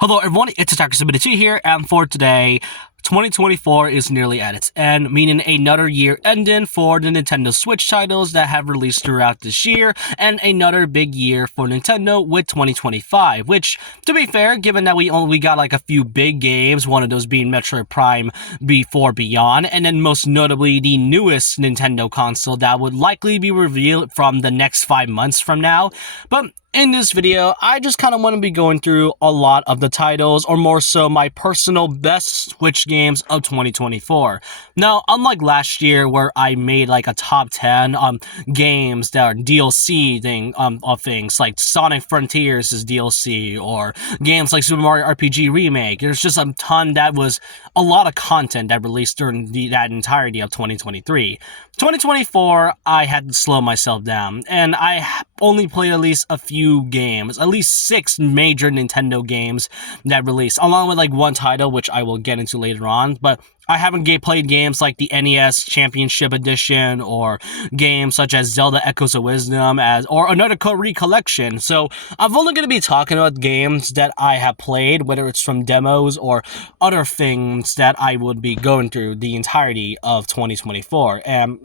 Hello everyone, it's Attacker72 here, and for today, 2024 is nearly at its end, meaning another year ending for the Nintendo Switch titles that have released throughout this year, and another big year for Nintendo with 2025, which, to be fair, given that we got like a few big games, one of those being Metroid Prime Before Beyond, and then most notably the newest Nintendo console that would likely be revealed from the next 5 months from now, but in this video, I just kind of want to be going through a lot of the titles, or more so my personal best Switch games of 2024. Now, unlike last year where I made like a top 10 games that are DLC of things, like Sonic Frontiers is DLC, or games like Super Mario RPG Remake, there's just a ton that was a lot of content that released during that entirety of 2023. 2024, I had to slow myself down, and I only played at least a few games, at least 6 major Nintendo games that released, along with like one title, which I will get into later on, but I haven't played games like the NES Championship Edition, or games such as Zelda Echoes of Wisdom, or another recollection. So I'm only going to be talking about games that I have played, whether it's from demos or other things that I would be going through the entirety of 2024. And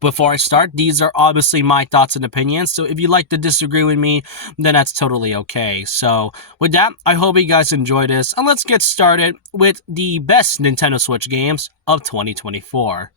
before I start, these are obviously my thoughts and opinions, so if you like to disagree with me, then that's totally okay. So with that, I hope you guys enjoy this, and let's get started with the best Nintendo Switch games of 2024.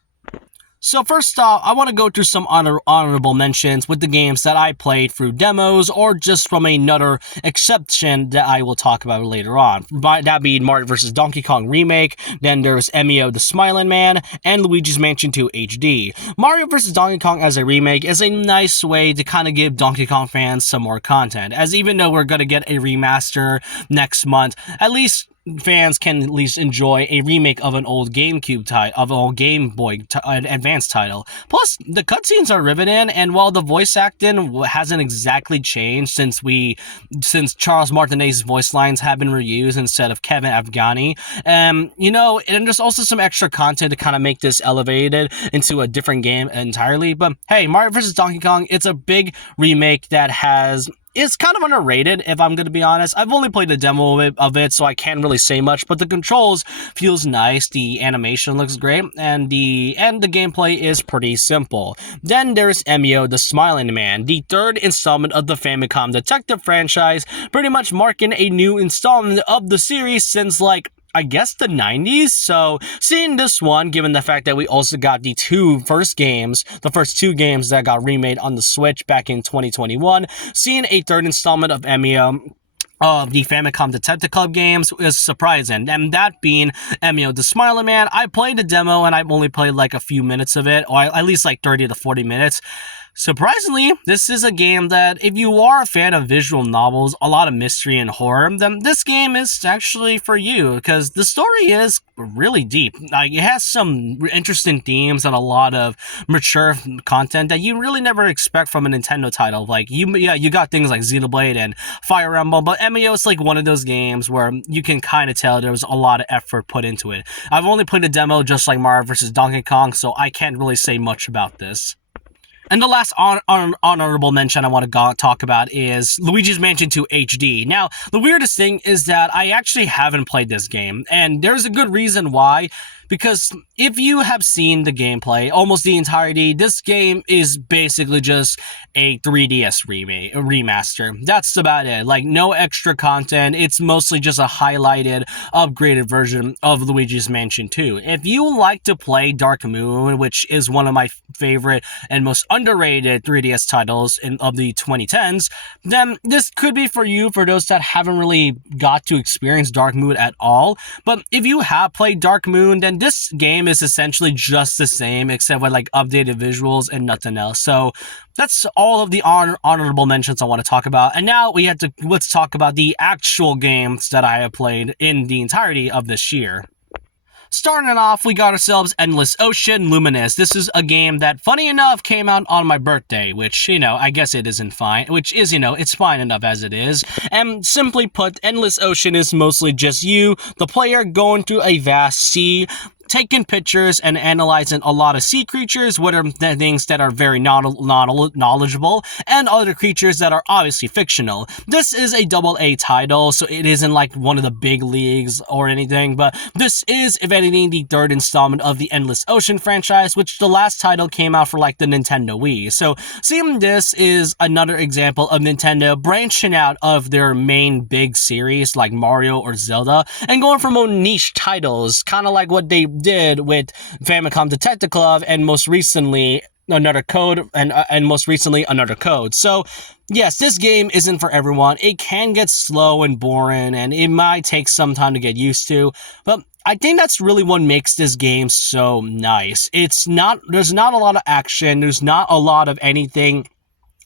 So first off, I want to go through some honorable mentions with the games that I played through demos, or just from another exception that I will talk about later on. That being Mario vs. Donkey Kong Remake, then there's Neo the Smiling Man, and Luigi's Mansion 2 HD. Mario vs. Donkey Kong as a remake is a nice way to kind of give Donkey Kong fans some more content, as even though we're going to get a remaster next month, at least fans can at least enjoy a remake of an old GameCube title, of an old Game Boy Advance title. Plus, the cutscenes are riveting, and while the voice acting hasn't exactly changed since Charles Martinet's voice lines have been reused instead of Kevin Afghani, and there's also some extra content to kind of make this elevated into a different game entirely. But hey, Mario vs. Donkey Kong, it's a big remake that is kind of underrated, if I'm going to be honest. I've only played a demo of it, so I can't really say much, but the controls feels nice, the animation looks great, and the gameplay is pretty simple. Then there's Neo the Smiling Man, the third installment of the Famicom Detective franchise, pretty much marking a new installment of the series since, like, I guess the 90s, so seeing this one, given the fact that we also got the first two games that got remade on the Switch back in 2021, seeing a third installment of Neo of the Famicom Detective Club games is surprising, and that being Neo the Smiling Man. I played the demo, and I've only played like a few minutes of it, or at least like 30 to 40 minutes. Surprisingly, this is a game that, if you are a fan of visual novels, a lot of mystery and horror, then this game is actually for you, because the story is really deep. Like, it has some interesting themes and a lot of mature content that you really never expect from a Nintendo title. Like, you got things like Xenoblade and Fire Emblem, but Neo is like one of those games where you can kind of tell there was a lot of effort put into it. I've only played a demo, just like Mario vs. Donkey Kong, so I can't really say much about this. And the last honorable mention I want to talk about is Luigi's Mansion 2 HD. Now, the weirdest thing is that I actually haven't played this game, and there's a good reason why. Because if you have seen the gameplay, almost the entirety, this game is basically just a 3DS remaster. That's about it. Like, no extra content. It's mostly just a highlighted, upgraded version of Luigi's Mansion 2. If you like to play Dark Moon, which is one of my favorite and most underrated 3DS titles of the 2010s, then this could be for you, for those that haven't really got to experience Dark Moon at all. But if you have played Dark Moon, then this game is essentially just the same, except with like updated visuals and nothing else. So that's all of the honorable mentions I want to talk about. And now let's talk about the actual games that I have played in the entirety of this year. Starting it off, we got ourselves Endless Ocean Luminous. This is a game that, funny enough, came out on my birthday, which, I guess it isn't fine, which is, it's fine enough as it is. And simply put, Endless Ocean is mostly just you, the player, going through a vast sea, taken pictures and analyzing a lot of sea creatures, what are the things that are very knowledgeable, and other creatures that are obviously fictional. This is a AA title, so it isn't like one of the big leagues or anything, but this is, if anything, the third installment of the Endless Ocean franchise, which the last title came out for like the Nintendo Wii. So seeing this is another example of Nintendo branching out of their main big series like Mario or Zelda and going for more niche titles, kind of like what they did with Famicom Detective Club and most recently Another Code and most recently Another Code. So yes, this game isn't for everyone. It can get slow and boring, and it might take some time to get used to, but I think that's really what makes this game so nice. There's not a lot of action, there's not a lot of anything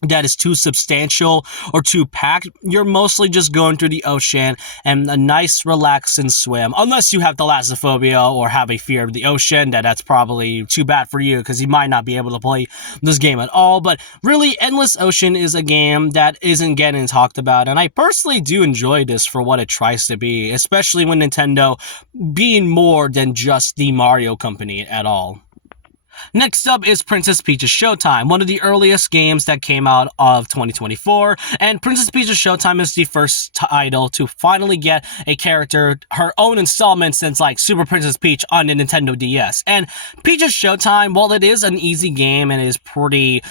that is too substantial or too packed. You're mostly just going through the ocean and a nice relaxing swim, unless you have thalassophobia or have a fear of the ocean. That's probably too bad for you because you might not be able to play this game at all. But really, Endless Ocean is a game that isn't getting talked about, and I personally do enjoy this for what it tries to be, especially when Nintendo being more than just the Mario company at all. Next up is Princess Peach's Showtime, one of the earliest games that came out of 2024, and Princess Peach's Showtime is the first title to finally get a character, her own installment since like Super Princess Peach on the Nintendo DS. And Peach's Showtime, while it is an easy game and it's pretty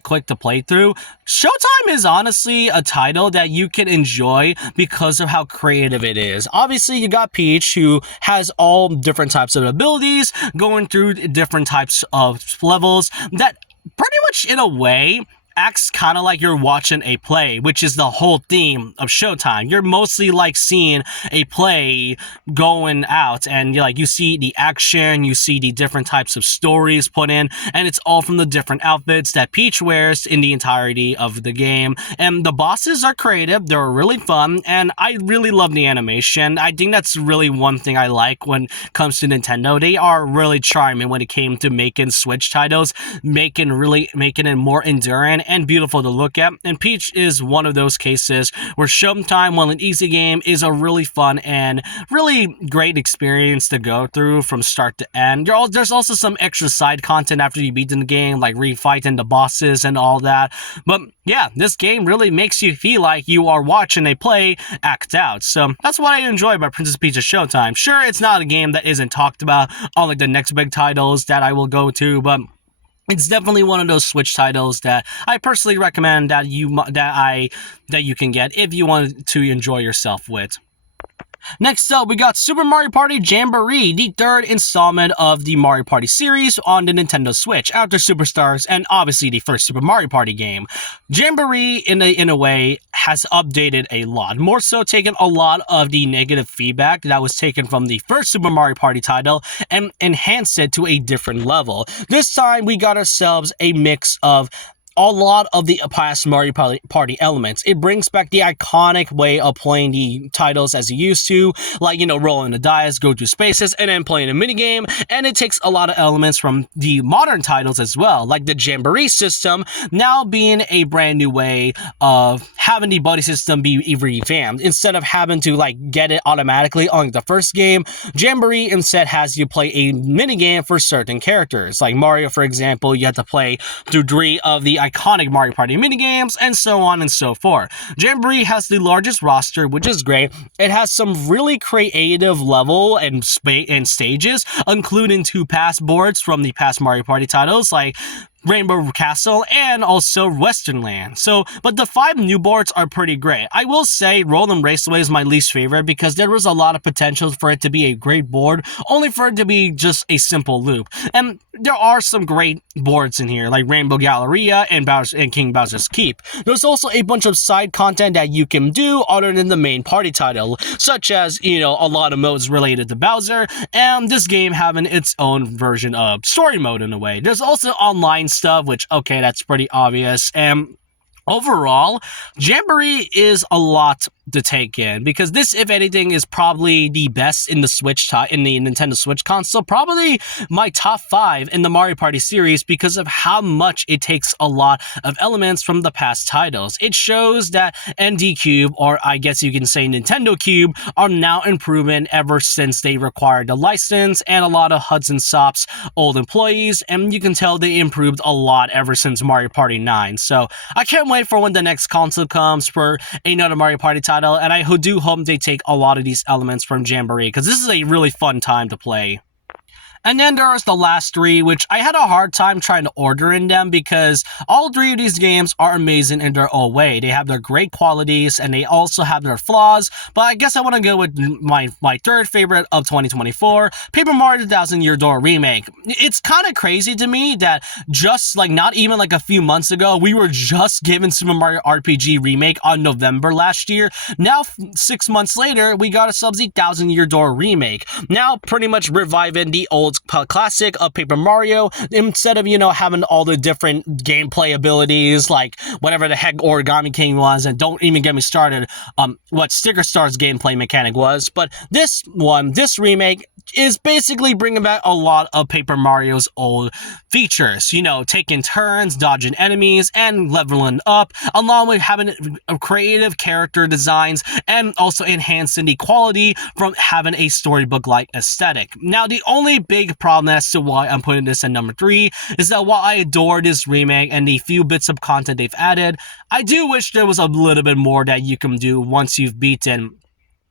quick to play through, Showtime is honestly a title that you can enjoy because of how creative it is. Obviously, you got Peach, who has all different types of abilities, going through different types of levels that pretty much in a way acts kind of like you're watching a play, which is the whole theme of Showtime. You're mostly like seeing a play going out, and you see the action, you see the different types of stories put in, and it's all from the different outfits that Peach wears in the entirety of the game. And the bosses are creative, they're really fun, and I really love the animation. I think that's really one thing I like when it comes to Nintendo. They are really charming when it came to making Switch titles, making it more enduring and beautiful to look at, and Peach is one of those cases where Showtime, while an easy game, is a really fun and really great experience to go through from start to end. There's also some extra side content after you beat the game, like refighting the bosses and all that, but yeah, this game really makes you feel like you are watching a play act out, so that's what I enjoy about Princess Peach's Showtime. Sure, it's not a game that isn't talked about on like the next big titles that I will go to, but it's definitely one of those Switch titles that I personally recommend that you can get if you want to enjoy yourself with. Next up, we got Super Mario Party Jamboree, the third installment of the Mario Party series on the Nintendo Switch, after Superstars and obviously the first Super Mario Party game. Jamboree, in a way, has updated a lot, more so taken a lot of the negative feedback that was taken from the first Super Mario Party title and enhanced it to a different level. This time, we got ourselves a mix of a lot of the past Mario Party elements. It brings back the iconic way of playing the titles as you used to, like, rolling the dice, go through spaces, and then playing a minigame, and it takes a lot of elements from the modern titles as well, like the Jamboree system, now being a brand new way of having the buddy system be revamped. Instead of having to, get it automatically on the first game, Jamboree instead has you play a minigame for certain characters. Like Mario, for example, you have to play through 3 of the iconic Mario Party minigames, and so on and so forth. Jamboree has the largest roster, which is great. It has some really creative level and stages, including 2 past boards from the past Mario Party titles, like Rainbow Castle and also Western Land. But the 5 new boards are pretty great. I will say Roll 'em Raceway is my least favorite because there was a lot of potential for it to be a great board, only for it to be just a simple loop. And there are some great boards in here, like Rainbow Galleria and King Bowser's Keep. There's also a bunch of side content that you can do other than the main party title, such as, a lot of modes related to Bowser, and this game having its own version of story mode in a way. There's also online stuff, which, okay, that's pretty obvious, and overall, Jamboree is a lot to take in, because this, if anything, is probably the best in the in the Nintendo Switch console. Probably my top 5 in the Mario Party series because of how much it takes a lot of elements from the past titles. It shows that ND Cube, or I guess you can say Nintendo Cube, are now improving ever since they acquired the license and a lot of Hudson Soft's old employees, and you can tell they improved a lot ever since Mario Party 9. So I can't wait for when the next console comes for another Mario Party title, and I do hope they take a lot of these elements from Jamboree, because this is a really fun time to play. And then there's the last 3, which I had a hard time trying to order in them because all 3 of these games are amazing in their own way. They have their great qualities and they also have their flaws, but I guess I want to go with my third favorite of 2024, Paper Mario: The Thousand Year Door Remake. It's kind of crazy to me that just like not even like a few months ago, we were just given Super Mario RPG Remake on November last year. Now, 6 months later, we got a Sub-Z Thousand Year Door Remake. Now, pretty much reviving the old classic of Paper Mario, instead of, having all the different gameplay abilities, like whatever the heck Origami King was, and don't even get me started what Sticker Star's gameplay mechanic was. But this remake is basically bringing back a lot of Paper Mario's old features, taking turns, dodging enemies, and leveling up, along with having creative character designs, and also enhancing the quality from having a storybook-like aesthetic. Now, the only big problem as to why I'm putting this at number 3 is that while I adore this remake and the few bits of content they've added, I do wish there was a little bit more that you can do once you've beaten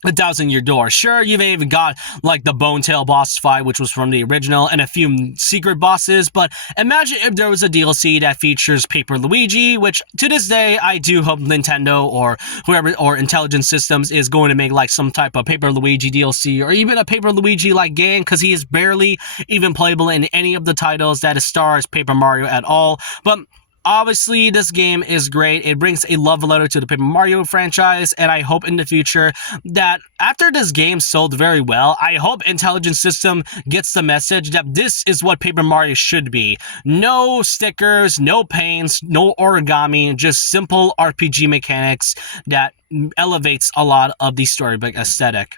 A Thousand Year Door. Sure, you've even got like the Bone Tail boss fight, which was from the original, and a few secret bosses, but imagine if there was a DLC that features Paper Luigi, which to this day, I do hope Nintendo or whoever, or Intelligent Systems is going to make like some type of Paper Luigi DLC, or even a Paper Luigi like game, because he is barely even playable in any of the titles that stars Paper Mario at all. But obviously, this game is great. It brings a love letter to the Paper Mario franchise, and I hope in the future that after this game sold very well, I hope Intelligent System gets the message that this is what Paper Mario should be. No stickers, no paints, no origami, just simple RPG mechanics that elevates a lot of the storybook aesthetic.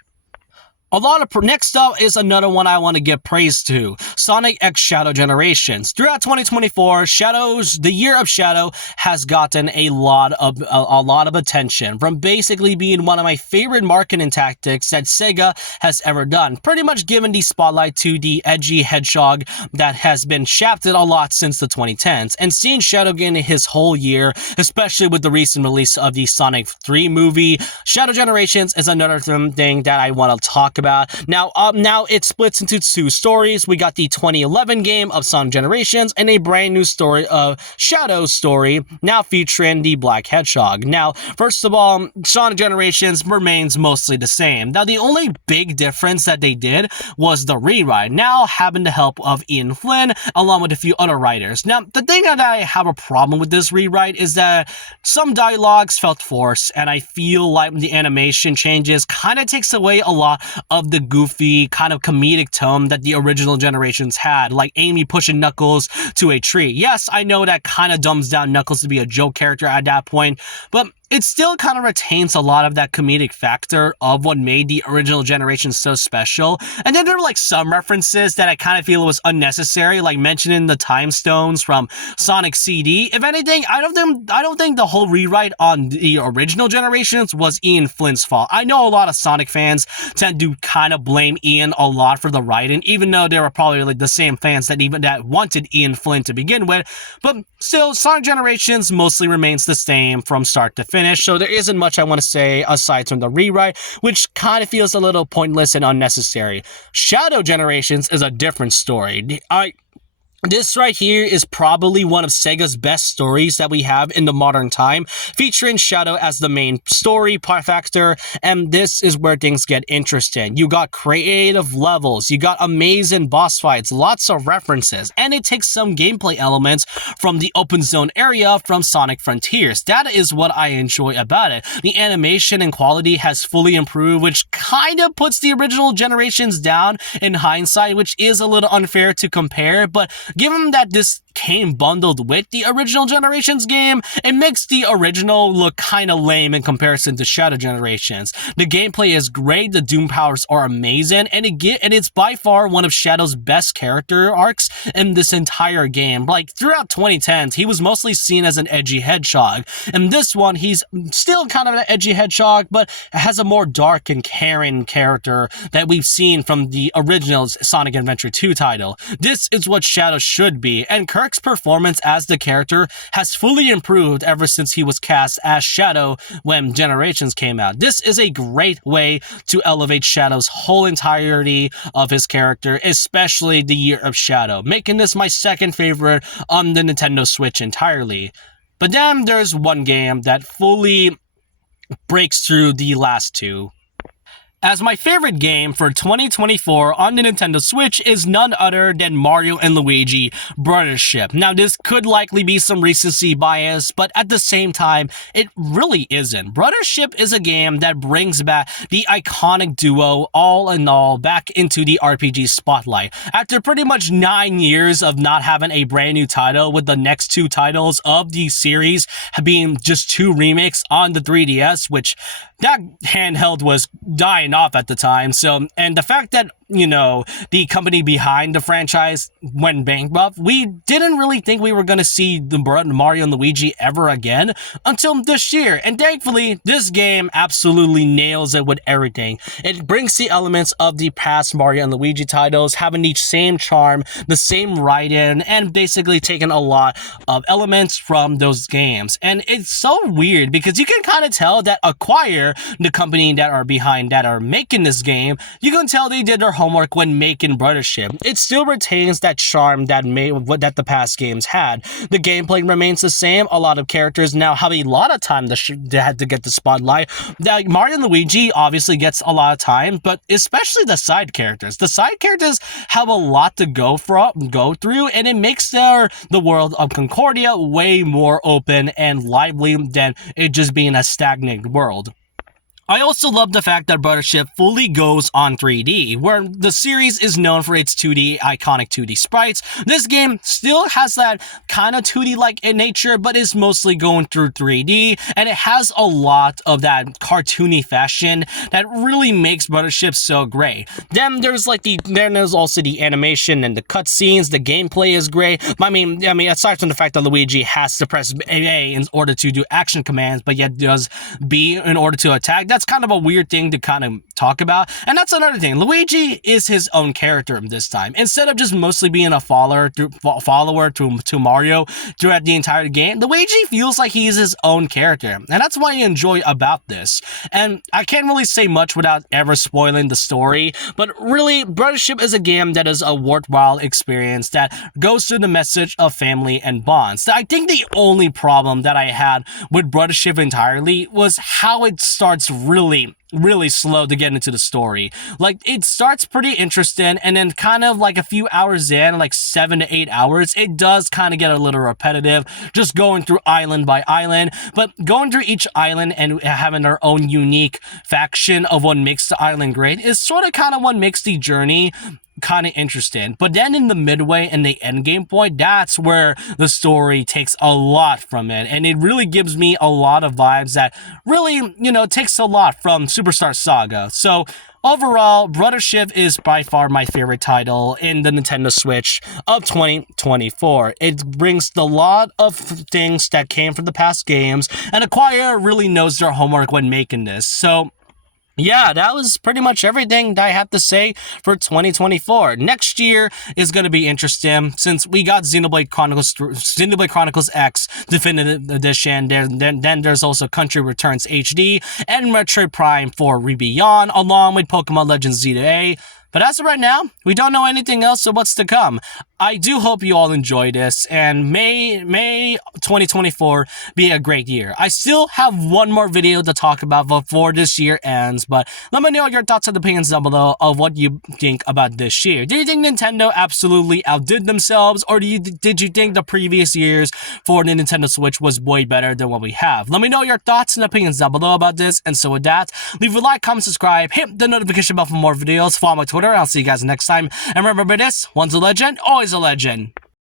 Next up is another one I want to give praise to, Sonic X Shadow Generations. Throughout 2024, the year of Shadow has gotten a lot of attention, from basically being one of my favorite marketing tactics that Sega has ever done, pretty much giving the spotlight to the edgy hedgehog that has been shafted a lot since the 2010s, and seeing Shadow gain his whole year, especially with the recent release of the Sonic 3 movie. Shadow Generations is another thing that I want to talk about. Now it splits into 2 stories. We got the 2011 game of Sonic Generations and a brand new story of Shadow's story, now featuring the Black Hedgehog. Now, first of all, Sonic Generations remains mostly the same. Now, the only big difference that they did was the rewrite, now having the help of Ian Flynn, along with a few other writers. Now, the thing that I have a problem with this rewrite is that some dialogues felt forced, and I feel like the animation changes kind of takes away a lot of the goofy kind of comedic tone that the original Generations had, like Amy pushing Knuckles to a tree. Yes, I know that kind of dumbs down Knuckles to be a joke character at that point, but it still kind of retains a lot of that comedic factor of what made the original Generation so special. And then there were like some references that I kind of feel was unnecessary, like mentioning the time stones from Sonic CD. If anything, I don't think the whole rewrite on the original Generations was Ian Flynn's fault. I know a lot of Sonic fans tend to kind of blame Ian a lot for the writing, even though they were probably like the same fans that wanted Ian Flynn to begin with. But still, Sonic Generations mostly remains the same from start to finish. So there isn't much I want to say aside from the rewrite, which kind of feels a little pointless and unnecessary. Shadow Generations is a different story. This right here is probably one of Sega's best stories that we have in the modern time, featuring Shadow as the main story factor, and this is where things get interesting. You got creative levels, you got amazing boss fights, lots of references, and it takes some gameplay elements from the open zone area from Sonic Frontiers. That is what I enjoy about it. The animation and quality has fully improved, which kind of puts the original Generations down in hindsight, which is a little unfair to compare, but given that this came bundled with the original Generations game, it makes the original look kinda lame in comparison to Shadow Generations. The gameplay is great, the Doom powers are amazing, and it's by far one of Shadow's best character arcs in this entire game. Like, throughout 2010s, he was mostly seen as an edgy hedgehog. In this one, he's still kind of an edgy hedgehog, but has a more dark and caring character that we've seen from the original Sonic Adventure 2 title. This is what Shadow should be, and Kirk's performance as the character has fully improved ever since he was cast as Shadow when Generations came out. This is a great way to elevate Shadow's whole entirety of his character, especially the Year of Shadow, making this my second favorite on the Nintendo Switch entirely. But then there's one game that fully breaks through the last two. As my favorite game for 2024 on the Nintendo Switch is none other than Mario & Luigi Brothership. Now, this could likely be some recency bias, but at the same time, it really isn't. Brothership is a game that brings back the iconic duo all in all back into the RPG spotlight. After pretty much 9 years of not having a brand new title, with the next two titles of the series being just two remakes on the 3DS, which that handheld was dying off at the time. So, and the fact that, you know, the company behind the franchise went bankrupt, we didn't really think we were going to see the Mario and Luigi ever again until this year. And thankfully, this game absolutely nails it with everything. It brings the elements of the past Mario and Luigi titles, having the same charm, the same writing, and basically taking a lot of elements from those games. And it's so weird because you can kind of tell that Acquire, the company that are behind that are making this game, you can tell they did their homework when making Brothership. It still retains that charm that the past games had. The gameplay remains the same. A lot of characters now have a lot of time they had to get the spotlight. Like Mario and Luigi obviously gets a lot of time, but especially the side characters. The side characters have a lot to go through, and it makes the world of Concordia way more open and lively than it just being a stagnant world. I also love the fact that Brothership fully goes on 3D, where the series is known for its iconic 2D sprites. This game still has that kind of 2D-like in nature, but is mostly going through 3D, and it has a lot of that cartoony fashion that really makes Brothership so great. Then there's also the animation and the cutscenes. The gameplay is great. I mean, aside from the fact that Luigi has to press A in order to do action commands, but yet does B in order to attack. That's kind of a weird thing to kind of talk about. And that's another thing. Luigi is his own character this time. Instead of just mostly being a follower to Mario throughout the entire game, Luigi feels like he's his own character. And that's what I enjoy about this. And I can't really say much without ever spoiling the story, but really, Brothership is a game that is a worthwhile experience that goes through the message of family and bonds. I think the only problem that I had with Brothership entirely was how it starts really slow to get into the story. Like, it starts pretty interesting, and then kind of like a few hours in, like 7 to 8 hours, it does kind of get a little repetitive, just going through island by island. But going through each island and having their own unique faction of what makes the island great is sort of kind of what makes the journey kind of interesting. But then in the midway and the end game point, that's where the story takes a lot from it, and it really gives me a lot of vibes that really, takes a lot from Superstar Saga. So overall, Brothership is by far my favorite title in the Nintendo Switch of 2024. It brings a lot of things that came from the past games, and Acquire really knows their homework when making this. So yeah, that was pretty much everything that I have to say for 2024. Next year is going to be interesting since we got Xenoblade Chronicles X Definitive Edition. Then there's also Country Returns HD and Metroid Prime 4 Rebeyond, along with Pokemon Legends Z-A. But as of right now, we don't know anything else of what's to come. I do hope you all enjoy this, and may 2024 be a great year. I still have one more video to talk about before this year ends, but let me know your thoughts and opinions down below of what you think about this year. Did you think Nintendo absolutely outdid themselves, or did you think the previous years for the Nintendo Switch was way better than what we have? Let me know your thoughts and opinions down below about this, and so with that, leave a like, comment, subscribe, hit the notification bell for more videos, follow my Twitter, and I'll see you guys next time. And remember this, once a legend, always a legend.